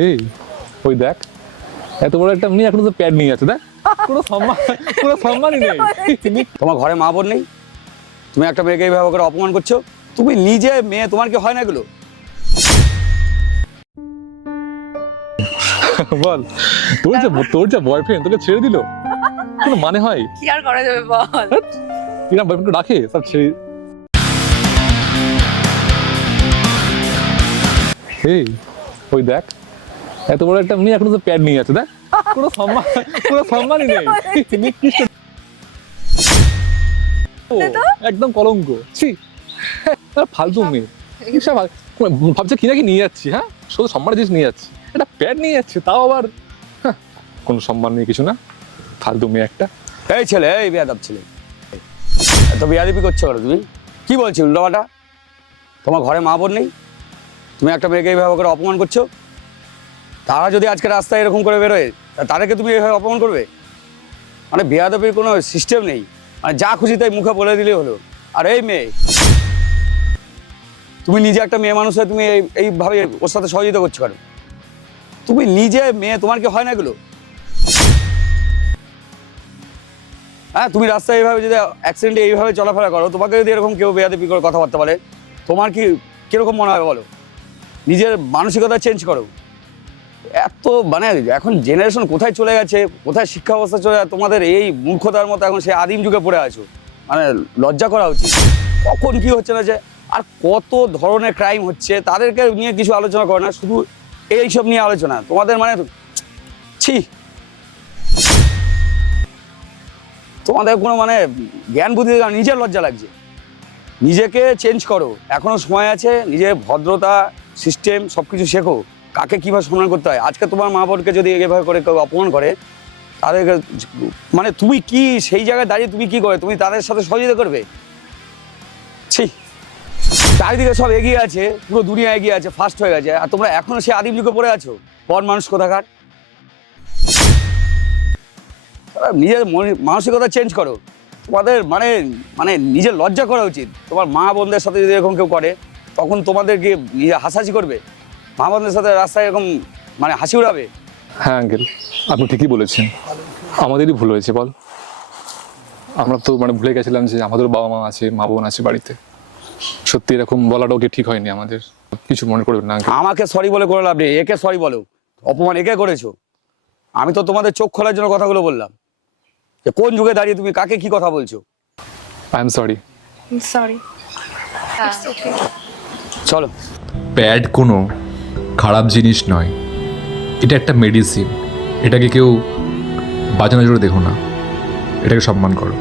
এই ওই দেখ, এত বড় একটা মেয়ে এখনো তো প্যাড নিয়ে আছে, দেখ কোনো সম্মানই নেই। তোমার ঘরে মা বোন নেই, তুমি একটা মেয়েকে এইভাবে করে অপমান করছো। তুমি নিজে মেয়ে, তোমার কি হয় না এগুলো? বল, তোর যে বয়ফ্রেন্ড তোকে ছেড়ে দিল, কোনো মানে হয়? কি আর করা যাবে বল। কিনা বয়ফ্রেন্ড রাখে সব ছেড়ে। এই ওই দেখ, এত বড় একটা মেয়ে এখনো তো প্যাড নিয়ে আছে, দেখ কোনো সম্মানই নেই। নিকৃষ্ট, একদম কলঙ্ক। ছি, ফালতু মেয়ে। ভাবছে কি নাকি নিয়ে যাচ্ছি, হ্যাঁ শুধু সম্মানের জিনিস নিয়ে যাচ্ছি, এটা প্যাড নিয়ে যাচ্ছে, তাও আবার কোনো সম্মান নেই কিছু না, ফালতু মেয়ে একটা। এই ছেলে, এই বেয়াদব ছেলে, এত বেয়াদবি করছো কেন তুমি? কি বলছি উল্টোপাল্টা? তোমার ঘরে মা বোন নেই, তুমি একটা মেয়েকে এইভাবে করে অপমান করছো। তারা যদি আজকে রাস্তায় এরকম করে বেরোয়, তাদেরকে তুমি এইভাবে অপমান করবে? মানে বেয়াদবির কোনো সিস্টেম নেই, মানে যা খুশি তাই মুখে বলে দিলেই হলো। আর এই মেয়ে, তুমি নিজে একটা মেয়ে মানুষ হয়ে তুমি এইভাবে ওর সাথে সহযোগিতা করছো কেন? তুমি নিজে মেয়ে, তোমার কি হয় না এগুলো? হ্যাঁ, তুমি রাস্তায় এইভাবে যদি অ্যাক্সিডেন্টে এইভাবে চলাফেরা করো, তোমাকে যদি এরকম কেউ বেয়াদবি করে কথাবার্তা বলে, তোমার কি কিরকম মনে হবে বলো? নিজের মানসিকতা চেঞ্জ করো। এত মানে এখন জেনারেশন কোথায় চলে গেছে, কোথায় শিক্ষা ব্যবস্থা চলে গেছে, তোমাদের এই মূর্খতার মতো এখন সে আদিম যুগে পড়ে আছো। মানে লজ্জা করা উচিত। কখন কি হচ্ছে না যে, আর কত ধরনের ক্রাইম হচ্ছে, তাদেরকে নিয়ে কিছু আলোচনা করে না, শুধু এইসব নিয়ে আলোচনা তোমাদের। মানে ছি, তোমাদের কোনো মানে জ্ঞান বুদ্ধি নিজের লজ্জা লাগছে। নিজেকে চেঞ্জ করো, এখনো সময় আছে। নিজের ভদ্রতা, সিস্টেম সব কিছু শেখো, কাকে কীভাবে সম্মান করতে হয়। আজকে তোমার মা বোনকে যদি এভাবে করে কেউ অপমান করে, তাদেরকে মানে তুমি কি সেই জায়গায় দাঁড়িয়ে তুমি কি করে, তুমি তাদের সাথে সহযোগিতা করবে? ছি, চারিদিকে সব এগিয়ে আছে, পুরো দুনিয়া এগিয়ে আছে, ফাস্ট হয়ে গেছে, আর তোমরা এখনো সে আদিম যুগে পড়ে আছো। পর মানুষ কোথাকার। নিজের মানসিকতা চেঞ্জ করো। তোমাদের মানে মানে নিজের লজ্জা করা উচিত। তোমার মা বোনদের সাথে যদি এরকম কেউ করে, তখন তোমাদেরকে নিজে হাসাহাসি করবে? মা বোনদের সাথে রাস্তায় এরকম মানে হাসি উড়াবে? হ্যাঁ আঙ্কেল, আপনি ঠিকই বলেছেন, আমাদেরই ভুল হয়েছে। বল, আমরা তো মানে ভুলে গেছিলাম যে আমাদের বাবা মা আছে, মা বোন আছে বাড়িতে। সত্যি এরকম বলাটাও কি ঠিক হয়নি আমাদের, কিছু মনে করবেন না আঙ্কেল। আমাকে সরি বলে করে লাভ নেই, একে সরি বলো। অপমান একে করেছো। আমি তো তোমাদের চোখ খোলার জন্য কথাগুলো বললাম, যে কোন যুগে দাঁড়িয়ে তুমি কাকে কি কথা বলছো। I am sorry. সরি। চলো। প্যাড কোনো খারাপ জিনিস নয়, এটা একটা মেডিসিন। এটাকে কেউ বাজে নজরে দেখো না, এটাকে সম্মান করো।